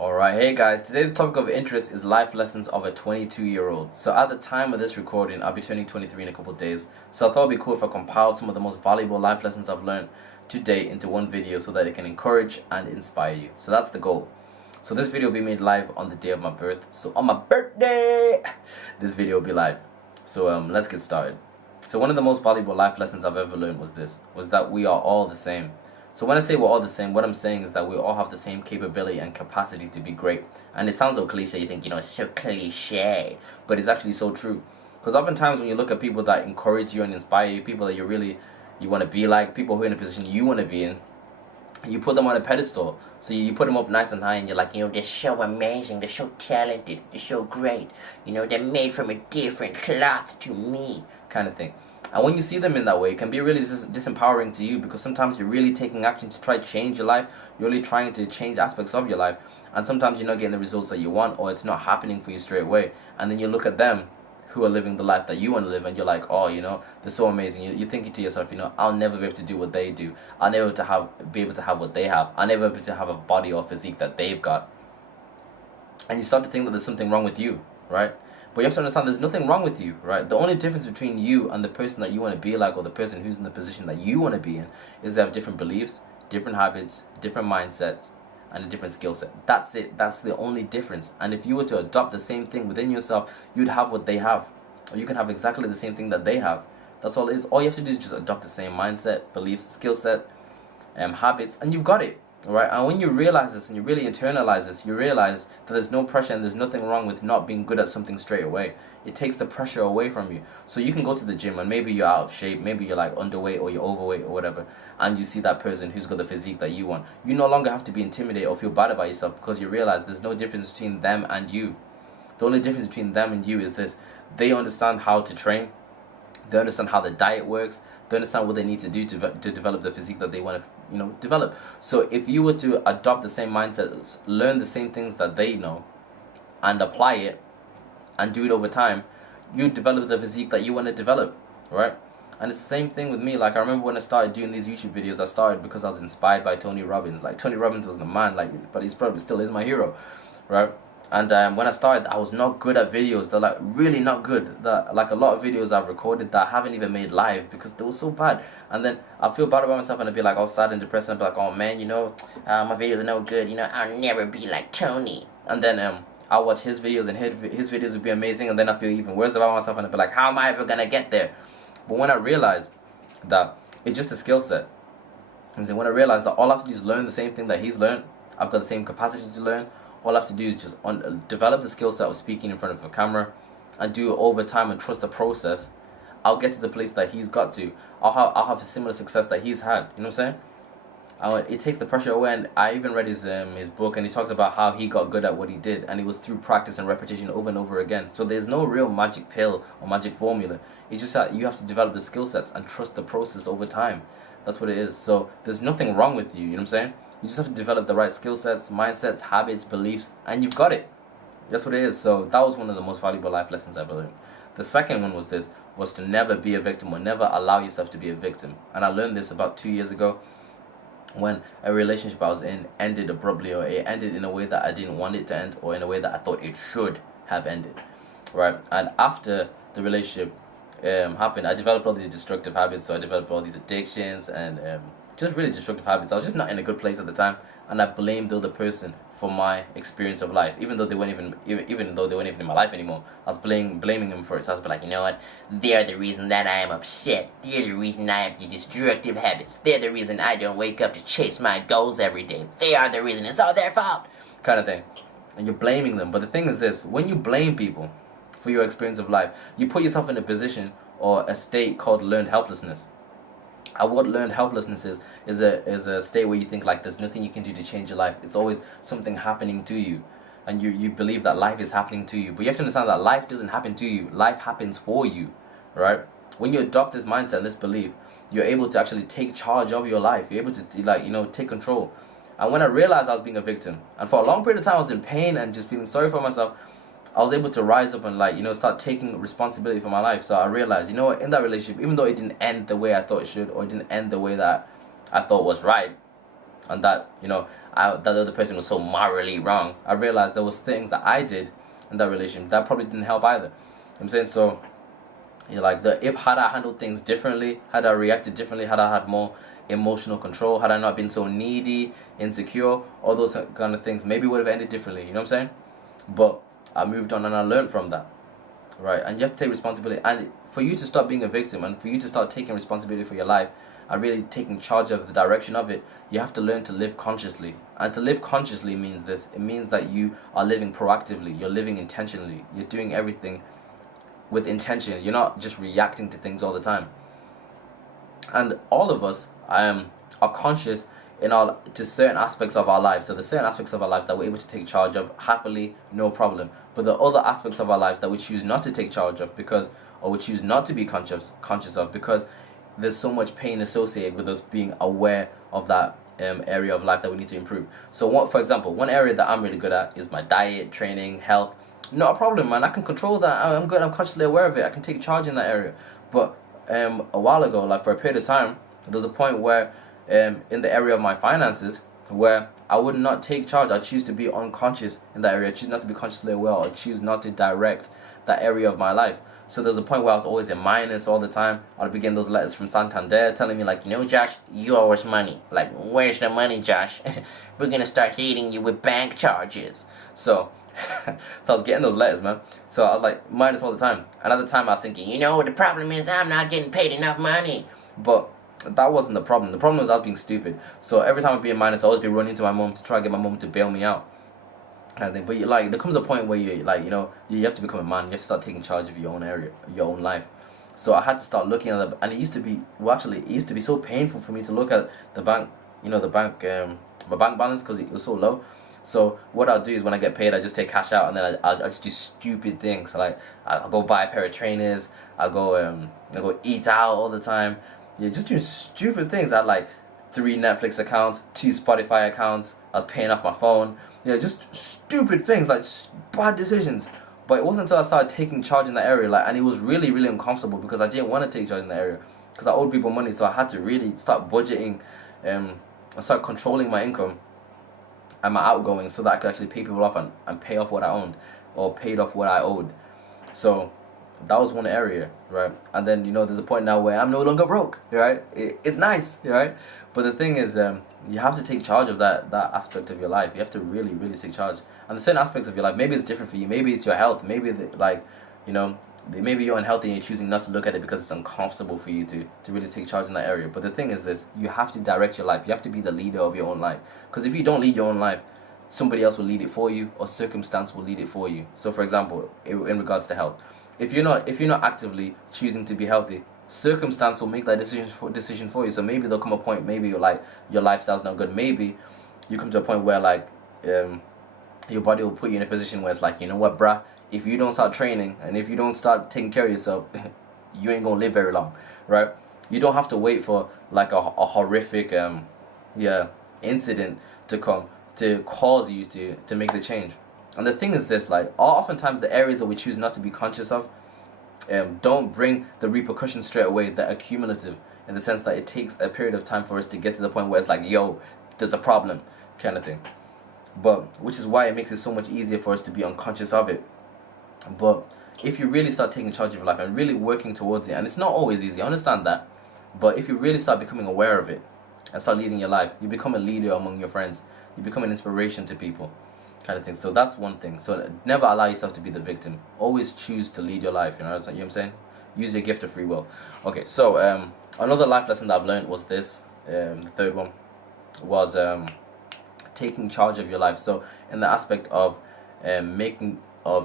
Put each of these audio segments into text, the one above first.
Alright, hey guys, today the topic of interest is life lessons of a 22-year-old. So at the time of this recording, I'll be turning 23 in a couple of days. So I thought it'd be cool if I compiled some of the most valuable life lessons I've learned to date into one video so that it can encourage and inspire you. So that's the goal. So this video will be made live on the day of my birth. So on my birthday, this video will be live. So let's get started. So one of the most valuable life lessons I've ever learned was that we are all the same. So when I say we're all the same, what I'm saying is that we all have the same capability and capacity to be great. And it sounds so cliche, you think, it's so cliche, but it's actually so true. Because oftentimes when you look at people that encourage you and inspire you, people that you want to be like, people who are in a position you want to be in, you put them on a pedestal. So you put them up nice and high and you're like, they're so amazing, they're so talented, they're so great, they're made from a different cloth to me, kind of thing. And when you see them in that way, it can be really disempowering to you, because sometimes you're really taking action to try to change your life. You're really trying to change aspects of your life. And sometimes you're not getting the results that you want, or it's not happening for you straight away. And then you look at them who are living the life that you want to live, and you're like, oh, they're so amazing. You're thinking to yourself, I'll never be able to do what they do. I'll never be able to have what they have. I'll never be able to have a body or physique that they've got. And you start to think that there's something wrong with you, right? But you have to understand there's nothing wrong with you, right? The only difference between you and the person that you want to be like, or the person who's in the position that you want to be in, is they have different beliefs, different habits, different mindsets, and a different skill set. That's it. That's the only difference. And if you were to adopt the same thing within yourself, you'd have what they have. Or you can have exactly the same thing that they have. That's all it is. All you have to do is just adopt the same mindset, beliefs, skill set, habits, and you've got it. Right? And when you realize this and you really internalize this, you realize that there's no pressure and there's nothing wrong with not being good at something straight away. It takes the pressure away from you. So you can go to the gym and maybe you're out of shape, maybe you're like underweight or you're overweight or whatever, and you see that person who's got the physique that you want. You no longer have to be intimidated or feel bad about yourself, because you realize there's no difference between them and you. The only difference between them and you is this: they understand how to train, they understand how the diet works, they understand what they need to do to develop the physique that they want to develop. So if you were to adopt the same mindset, learn the same things that they know, and apply it, and do it over time, you develop the physique that you want to develop, right? And it's the same thing with me. Like, I remember when I started doing these YouTube videos, I started because I was inspired by Tony Robbins. Like, Tony Robbins was the man, but he's probably still is my hero, right? And when I started, I was not good at videos. They're like really not good. Like a lot of videos I've recorded that I haven't even made live because they were so bad. And then I feel bad about myself, and I'd be like all sad and depressed, and I'd be like, oh man, my videos are no good. I'll never be like Tony. And then I'll watch his videos, and his videos would be amazing. And then I feel even worse about myself, and I'd be like, how am I ever gonna get there? But when I realized that it's just a skill set, when I realized that all I have to do is learn the same thing that he's learned, I've got the same capacity to learn. All I have to do is just develop the skill set of speaking in front of a camera, and do it over time and trust the process. I'll get to the place that he's got to. I'll have a similar success that he's had. You know what I'm saying? It takes the pressure away. And I even read his book, and he talks about how he got good at what he did, and it was through practice and repetition over and over again. So there's no real magic pill or magic formula. It's just that you have to develop the skill sets and trust the process over time. That's what it is. So there's nothing wrong with you. You know what I'm saying? You just have to develop the right skill sets, mindsets, habits, beliefs, and you've got it. That's what it is. So that was one of the most valuable life lessons I've learned. The second one was to never be a victim, or never allow yourself to be a victim. And I learned this about 2 years ago, when a relationship I was in ended abruptly, or it ended in a way that I didn't want it to end, or in a way that I thought it should have ended. Right? And after the relationship happened, I developed all these destructive habits. So I developed all these addictions and just really destructive habits. I was just not in a good place at the time, and I blamed the other person for my experience of life, even though they weren't even in my life anymore. I was blaming them for it. So I was like, what? They're the reason that I am upset. They're the reason I have the destructive habits. They're the reason I don't wake up to chase my goals every day. They are the reason. It's all their fault, kind of thing. And you're blaming them. But the thing is this: when you blame people for your experience of life, you put yourself in a position or a state called learned helplessness. And what learned helplessness is a state where you think like there's nothing you can do to change your life. It's always something happening to you, and you believe that life is happening to you. But you have to understand that life doesn't happen to you. Life happens for you, right? When you adopt this mindset, this belief, you're able to actually take charge of your life. You're able to take control. And when I realized I was being a victim, and for a long period of time I was in pain and just feeling sorry for myself, I was able to rise up and start taking responsibility for my life. So I realized, in that relationship, even though it didn't end the way I thought it should, or it didn't end the way that I thought was right, and that, you know, that the other person was so morally wrong. I realized there was things that I did in that relationship that probably didn't help either. You know what I'm saying? So, you know, like, if had I handled things differently, had I reacted differently, had I had more emotional control, had I not been so needy, insecure, all those kind of things, maybe it would have ended differently. You know what I'm saying? But I moved on and I learned from that, right? And you have to take responsibility. And for you to stop being a victim and for you to start taking responsibility for your life and really taking charge of the direction of it, you have to learn to live consciously. And to live consciously means this. It means that you are living proactively. You're living intentionally. You're doing everything with intention. You're not just reacting to things all the time. And all of us are conscious to certain aspects of our lives. So the certain aspects of our lives that we're able to take charge of happily, no problem. But the other aspects of our lives that we choose not to take charge of or we choose not to be conscious of, because there's so much pain associated with us being aware of that area of life that we need to improve. So for example, one area that I'm really good at is my diet, training, health. Not a problem, man. I can control that. I'm good. I'm consciously aware of it. I can take charge in that area. But a while ago, like for a period of time, there was a point where in the area of my finances where I would not take charge. I choose to be unconscious in that area. I choose not to be consciously aware. I choose not to direct that area of my life. So there's a point where I was always in minus all the time. I'd be getting those letters from Santander telling me, like, you know, Josh, you owe us money. Like, where's the money, Josh? We're going to start hitting you with bank charges. So I was getting those letters, man. So I was like, minus all the time. And at the time I was thinking, you know, the problem is I'm not getting paid enough money. But that wasn't the problem. The problem was I was being stupid. So every time I'd be in minus, I'd always be running to my mom to try to get my mom to bail me out. But there comes a point where you have to become a man. You have to start taking charge of your own area, your own life. So I had to start looking at it, and it used to be so painful for me to look at the bank, my bank balance, because it was so low. So what I'll do is when I get paid, I just take cash out, and then I just do stupid things. Like I'll go buy a pair of trainers. I'll go eat out all the time. Yeah, just doing stupid things. I had like 3 Netflix accounts, 2 Spotify accounts. I was paying off my phone. Yeah, just stupid things, like bad decisions. But it wasn't until I started taking charge in that area, and it was really, really uncomfortable because I didn't want to take charge in that area because I owed people money. So I had to really start budgeting, start controlling my income and my outgoing so that I could actually pay people off and pay off what I owned or paid off what I owed. So that was one area, right? And then, there's a point now where I'm no longer broke, right? It's nice, right? But the thing is, you have to take charge of that aspect of your life. You have to really, really take charge. And the certain aspects of your life, maybe it's different for you. Maybe it's your health. Maybe maybe you're unhealthy and you're choosing not to look at it because it's uncomfortable for you to really take charge in that area. But the thing is this, you have to direct your life. You have to be the leader of your own life. Because if you don't lead your own life, somebody else will lead it for you, or circumstance will lead it for you. So for example, in regards to health, if you're not actively choosing to be healthy, circumstance will make that decision for you. So maybe there'll come a point, maybe your lifestyle's not good. Maybe you come to a point where your body will put you in a position where it's like, you know what, bruh, if you don't start training and if you don't start taking care of yourself, you ain't gonna live very long, right? You don't have to wait for like a horrific incident to come to cause you to make the change. And the thing is this, oftentimes the areas that we choose not to be conscious of don't bring the repercussions straight away that are cumulative, in the sense that it takes a period of time for us to get to the point where it's like, yo, there's a problem kind of thing. But which is why it makes it so much easier for us to be unconscious of it. But if you really start taking charge of your life and really working towards it, and it's not always easy, I understand that, but if you really start becoming aware of it and start leading your life, you become a leader among your friends. You become an inspiration to people, kind of thing. So that's one thing. So never allow yourself to be the victim. Always choose to lead your life. You know what I'm saying? Use your gift of free will. Okay, so another life lesson that I've learned was this. The third one was taking charge of your life. So in the aspect of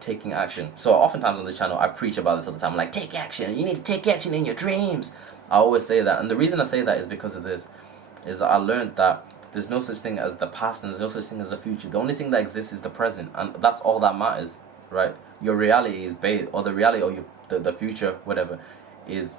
taking action. So oftentimes on this channel I preach about this all the time. I'm like, take action. You need to take action in your dreams. I always say that, and the reason I say that is because of this. Is I learned that there's no such thing as the past and there's no such thing as the future. The only thing that exists is the present, and that's all that matters, right? Your reality is based, or the reality, or the future, whatever, is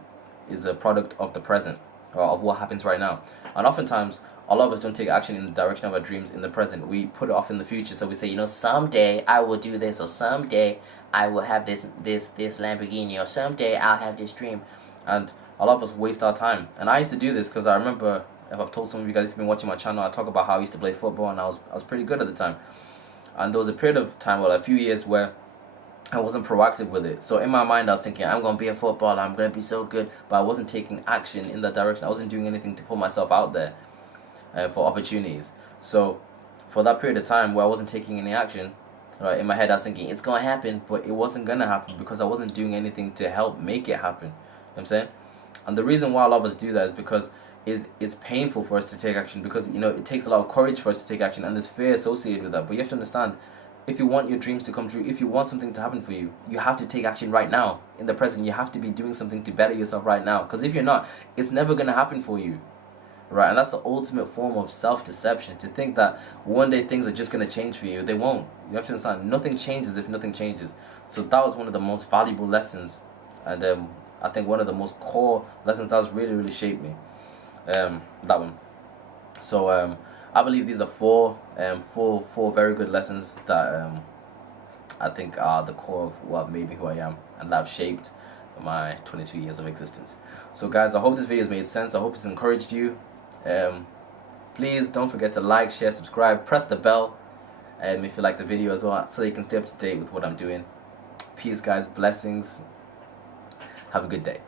a product of the present, or of what happens right now. And oftentimes, a lot of us don't take action in the direction of our dreams in the present. We put it off in the future. So we say, someday I will do this, or someday I will have this Lamborghini, or someday I'll have this dream. And a lot of us waste our time. And I used to do this because I remember If I've told some of you guys, if you've been watching my channel, I talk about how I used to play football, and I was pretty good at the time. And there was a period of time, well, a few years, where I wasn't proactive with it. So in my mind, I was thinking, I'm going to be a footballer, I'm going to be so good. But I wasn't taking action in that direction. I wasn't doing anything to put myself out there for opportunities. So for that period of time where I wasn't taking any action, right, in my head I was thinking, it's going to happen, but it wasn't going to happen because I wasn't doing anything to help make it happen. You know what I'm saying? And the reason why a lot of us do that is because it's painful for us to take action, because, you know, it takes a lot of courage for us to take action, and there's fear associated with that. But you have to understand, if you want your dreams to come true, if you want something to happen for you, you have to take action right now, in the present. You have to be doing something to better yourself right now, because if you're not, it's never going to happen for you, right? And that's the ultimate form of self-deception, to think that one day things are just going to change for you. They won't. You have to understand, nothing changes if nothing changes. So that was one of the most valuable lessons, and I think one of the most core lessons that has really, really shaped me. That one. So I believe these are four very good lessons that I think are the core of what made me who I am, and that have shaped my 22 years of existence. So guys, I hope this video has made sense. I hope it's encouraged you. Please don't forget to like, share, subscribe, press the bell if you like the video as well, so you can stay up to date with what I'm doing. Peace guys, blessings, have a good day.